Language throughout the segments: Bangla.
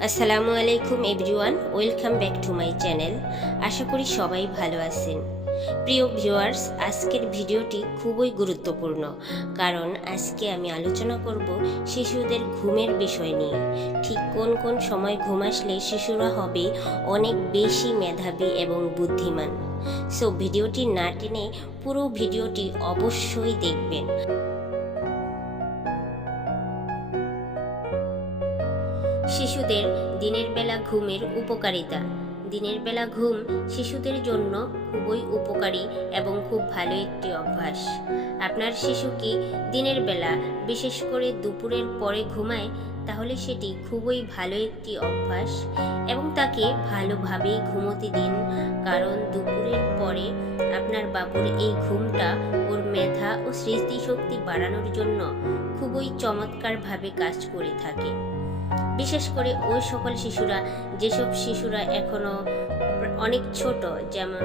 আসসালামু আলাইকুম everyone, welcome back to my channel. আশা করি সবাই ভালো আছেন। প্রিয় ভিউয়ার্স, আজকের ভিডিওটি খুবই গুরুত্বপূর্ণ, কারণ আজকে আমি আলোচনা করব শিশুদের ঘুমের বিষয় নিয়ে। ঠিক কোন কোন সময় ঘুম আসলে শিশুরা হবে অনেক বেশি মেধাবী এবং বুদ্ধিমান। সো ভিডিওটি না টেনে পুরো ভিডিওটি অবশ্যই দেখবেন। শিশুদের দিনের বেলা ঘুমের উপকারিতা। দিনের বেলা ঘুম শিশুদের জন্য খুবই উপকারী এবং খুব ভালো একটি অভ্যাস। আপনার শিশু কি দিনের বেলা, বিশেষ করে দুপুরের পরে ঘুমায়, তাহলে সেটি খুবই ভালো একটি অভ্যাস এবং তাকে ভালোভাবেই ঘুমোতে দিন, কারণ দুপুরের পরে আপনার বাবুর এই ঘুমটা ওর মেধা ও স্মৃতিশক্তি বাড়ানোর জন্য খুবই চমৎকারভাবে কাজ করে থাকে। বিশেষ করে ওই সকল শিশুরা, যেসব শিশুরা এখনো অনেক ছোট, যেমন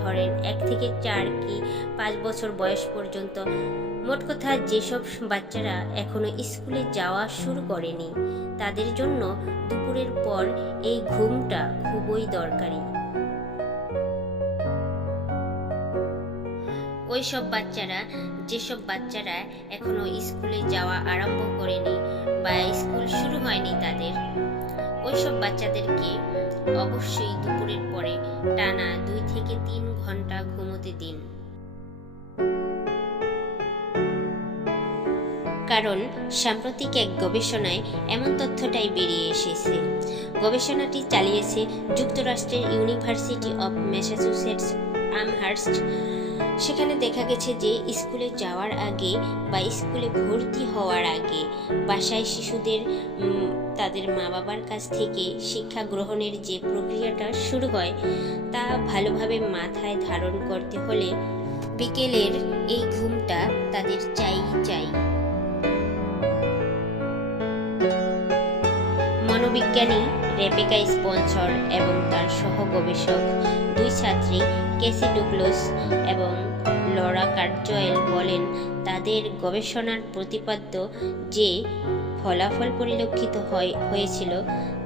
ধরেন 1 থেকে 4 কি 5 বছর বয়স পর্যন্ত, মোট কথা যেসব বাচ্চারা এখনো স্কুলে যাওয়া শুরু করেনি, তাদের জন্য দুপুরের পর এই ঘুমটা খুবই দরকারি। যেসব বাচ্চারা এখনো স্কুলে যাওয়া আরম্ভ করেনি বা স্কুল শুরু হয়নি তাদের, ওইসব বাচ্চাদেরকে অবশ্যই দুপুরের পরে টানা 2 থেকে 3 ঘন্টা ঘুমোতে দিন। কারণ সাম্প্রতিক এক গবেষণায় এমন তথ্যটাই বেরিয়ে এসেছে। গবেষণাটি চালিয়েছে যুক্তরাষ্ট্রের ইউনিভার্সিটি অব ম্যাসাচুসেটস আমহার্স্ট। সেখানে দেখা গেছে যে স্কুলে যাওয়ার আগে বা স্কুলে ভর্তি হওয়ার আগে বাসায় শিশুদের তাদের মা বাবার কাছ থেকে শিক্ষা গ্রহণের যে প্রক্রিয়াটা শুরু হয়, তা ভালোভাবে মাথায় ধারণ করতে হলে বিকেলের এই ঘুমটা তাদের চাই। মনোবিজ্ঞানী রেবেকা স্পেন্সর এবং তার সহ গবেষক 2 ছাত্রী কেসি ডুগ্লাস এবং লরা কার্টজয়েল বলেন, তাদের গবেষণার প্রতিপাদ্য যে ফলাফল পরিলক্ষিত হয়েছিল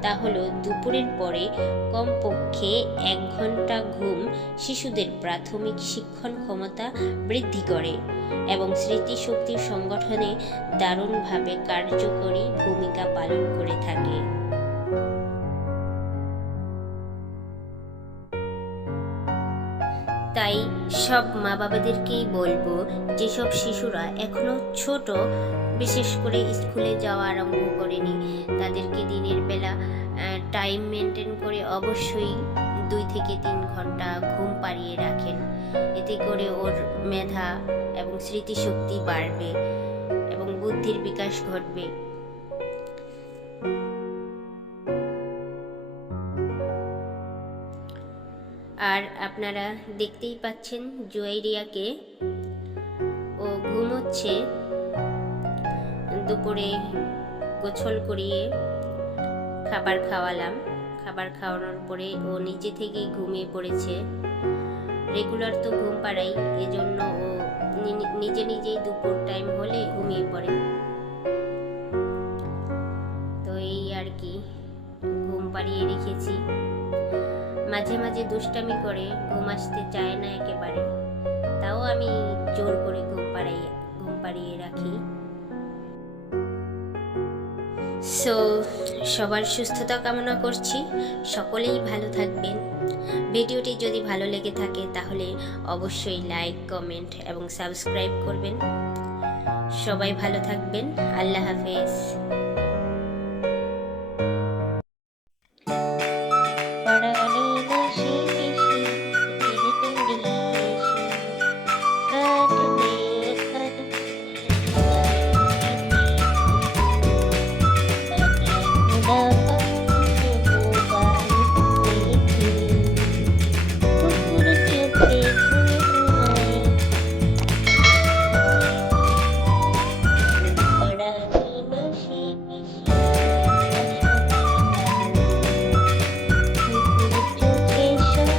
তা হলো দুপুরের পরে কমপক্ষে 1 ঘন্টা ঘুম শিশুদের প্রাথমিক শিক্ষণ ক্ষমতা বৃদ্ধি করে এবং স্মৃতিশক্তির সংগঠনে দারুণভাবে কার্যকরী ভূমিকা পালন করে থাকে। তাই সব মা বাবাদেরকেই বলবো, যেসব শিশুরা এখনো ছোট, বিশেষ করে স্কুলে যাওয়া আরম্ভ করেনি, তাদেরকে দিনের বেলা টাইম মেনটেন করে অবশ্যই 2 থেকে 3 ঘন্টা ঘুম পাড়িয়ে রাখেন। এতে করে ওর মেধা এবং স্মৃতিশক্তি বাড়বে এবং বুদ্ধির বিকাশ ঘটবে। আর আপনারা দেখতেই পাচ্ছেন জুয়াইরিয়াকে, ও ঘুমোচ্ছে। দুপুরে গোসল করিয়ে খাবার খাওয়ালাম, খাবার খাওয়ানোর পরে ও নিজে থেকেই ঘুমিয়ে পড়েছে। রেগুলার তো ঘুম পাড়াই, এজন্য ও নিজেই দুপুর টাইম হলে ঘুমিয়ে পড়ে। তো এই আর কি, ঘুম পাড়িয়ে রেখেছি। মাঝে মাঝে দুষ্টামি করে, ঘুম আসতে চায় না একেবারে, তাও আমি জোর করে ঘুম পাড়িয়ে রাখি। সো সবার সুস্থতা কামনা করছি, সকলেই ভালো থাকবেন। ভিডিওটি যদি ভালো লেগে থাকে তাহলে অবশ্যই লাইক, কমেন্ট এবং সাবস্ক্রাইব করবেন। সবাই ভালো থাকবেন। আল্লাহ হাফেজ।